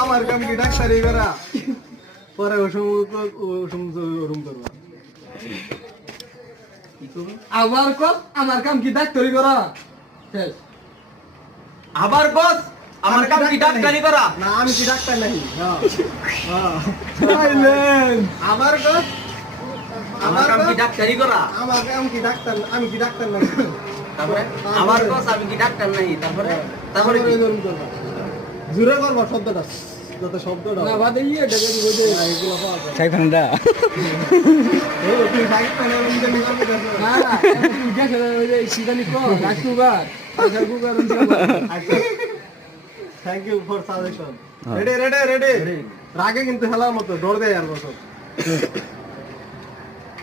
আমার কাম কি ডাক্তারি করা পরে ওরম করবো আমার কাম কি ডাক্তারি করা আবার বস আমার কাম কি ডাক্তারি করা না আমি কি ডাক্তার নাকি আমার কাজ আমার কাম কি ডাক্তারি করা আমার কাম কি ডাক্তার আমি কি ডাক্তার নাকি তারপরে আমার বস আমি কি ডাক্তার নাই তারপরে তারপরে কি জোরে করবো শব্দটা যত শব্দটা না বাদে ইয়ে ডেকে দিব যে এগুলো পাওয়া যায় সাইফানটা ও তুই সাইড পানে রুমে নিয়ে করবে না না তুই গেছে ওই যে সিদানি কো রাষ্ট্রবার রাষ্ট্রবার আচ্ছা thank you for suggestion ready রাগে কিন্তু হেলার মতো দৌড় দেয় আর বসো